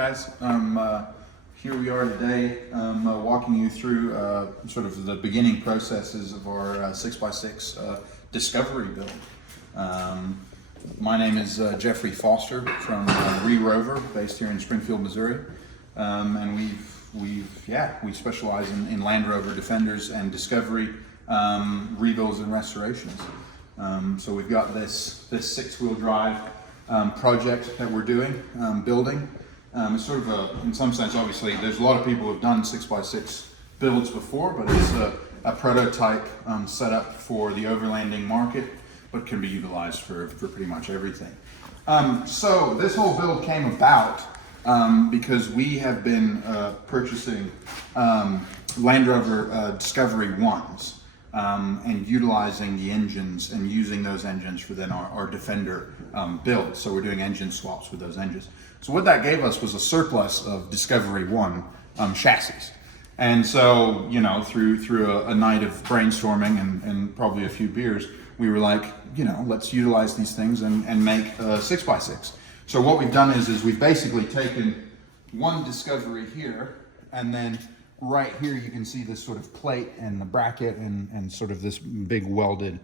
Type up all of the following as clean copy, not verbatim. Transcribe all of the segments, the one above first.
guys. Here we are today walking you through sort of the beginning processes of our 6x6 Discovery build. My name is Jeffrey Foster from ReRover, based here in Springfield, Missouri. And we specialize in Land Rover Defenders and Discovery rebuilds and restorations. So we've got this six-wheel drive project that we're doing, building. It's sort of in some sense, obviously, there's a lot of people who've done 6x6 builds before, but it's a prototype setup for the overlanding market, but can be utilized for pretty much everything. So this whole build came about because we have been purchasing Land Rover Discovery 1s and utilizing the engines and using those engines for then our Defender build. So we're doing engine swaps with those engines. So what that gave us was a surplus of Discovery 1 chassis. And so, you know, through a night of brainstorming and probably a few beers, we were like, you know, let's utilize these things and make a 6x6. So what we've done is we've basically taken one Discovery here, and then right here you can see this sort of plate and the bracket and sort of this big welded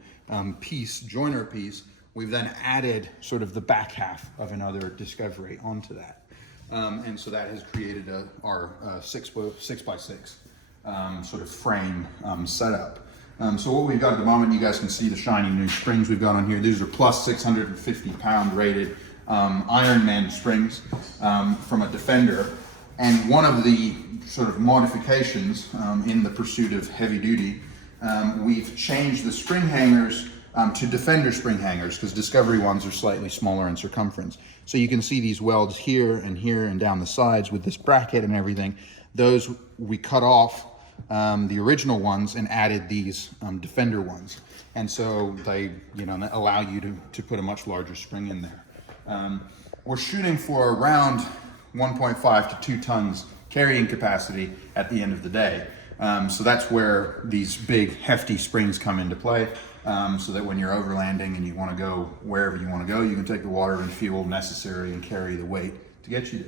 joiner piece. We've then added sort of the back half of another Discovery onto that. And so that has created our 6x6 sort of frame setup. So what we've got at the moment, you guys can see the shiny new springs we've got on here. These are plus 650 pound rated Ironman springs from a Defender. And one of the sort of modifications in the pursuit of heavy duty, we've changed the spring hangers to Defender spring hangers, because Discovery ones are slightly smaller in circumference. So you can see these welds here and down the sides with this bracket and everything. Those we cut off the original ones and added these Defender ones. And so they, you know, allow you to put a much larger spring in there. We're shooting for around 1.5 to 2 tons carrying capacity at the end of the day. So that's where these big hefty springs come into play, so that when you're overlanding and you want to go wherever you want to go, you can take the water and fuel necessary and carry the weight to get you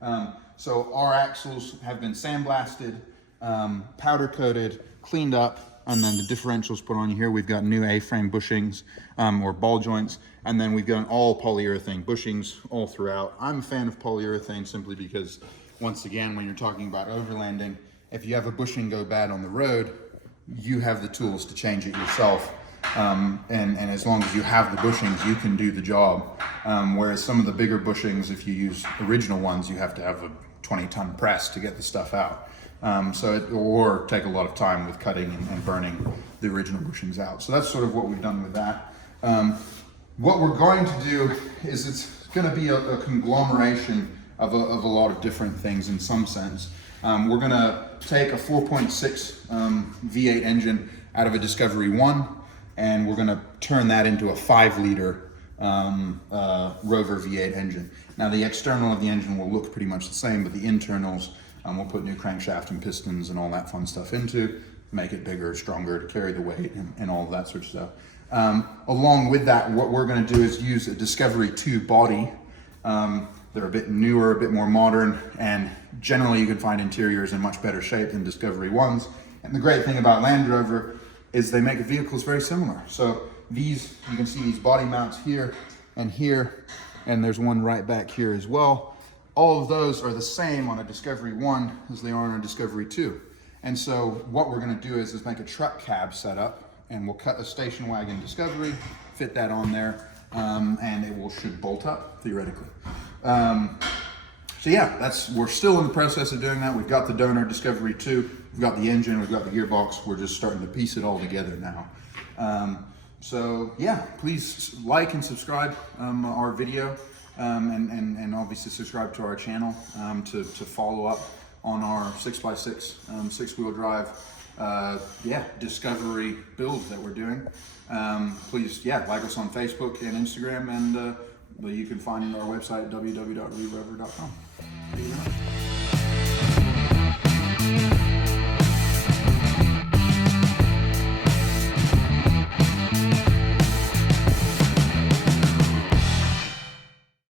there. So our axles have been sandblasted, powder coated, cleaned up, and then the differentials put on here. We've got new A-frame bushings or ball joints, and then we've got all polyurethane bushings all throughout. I'm a fan of polyurethane simply because, once again, when you're talking about overlanding, if you have a bushing go bad on the road, you have the tools to change it yourself. And as long as you have the bushings, you can do the job. Whereas some of the bigger bushings, if you use original ones, you have to have a 20-ton press to get the stuff out. Or take a lot of time with cutting and burning the original bushings out. So that's sort of what we've done with that. What we're going to do is it's going to be a conglomeration of a lot of different things in some sense. We're going to take a 4.6 V8 engine out of a Discovery 1, and we're going to turn that into a 5-liter Rover V8 engine. Now the external of the engine will look pretty much the same, but the internals we'll put new crankshaft and pistons and all that fun stuff into, make it bigger, stronger to carry the weight and all of that sort of stuff. Along with that, what we're going to do is use a Discovery 2 body. They're a bit newer, a bit more modern, and generally you can find interiors in much better shape than Discovery 1s. And the great thing about Land Rover is they make vehicles very similar. So these, you can see these body mounts here, and there's one right back here as well. All of those are the same on a Discovery 1 as they are on a Discovery 2. And so what we're going to do is make a truck cab setup, and we'll cut a station wagon Discovery, fit that on there, and it should bolt up theoretically. So yeah, we're still in the process of doing that. We've got the donor Discovery 2, we've got the engine, we've got the gearbox. We're just starting to piece it all together now. So yeah, please like and subscribe our video, and obviously subscribe to our channel to follow up on our 6x6 six-wheel drive Discovery builds that we're doing. Please like us on Facebook and Instagram, and you can find our website at www.rerover.com.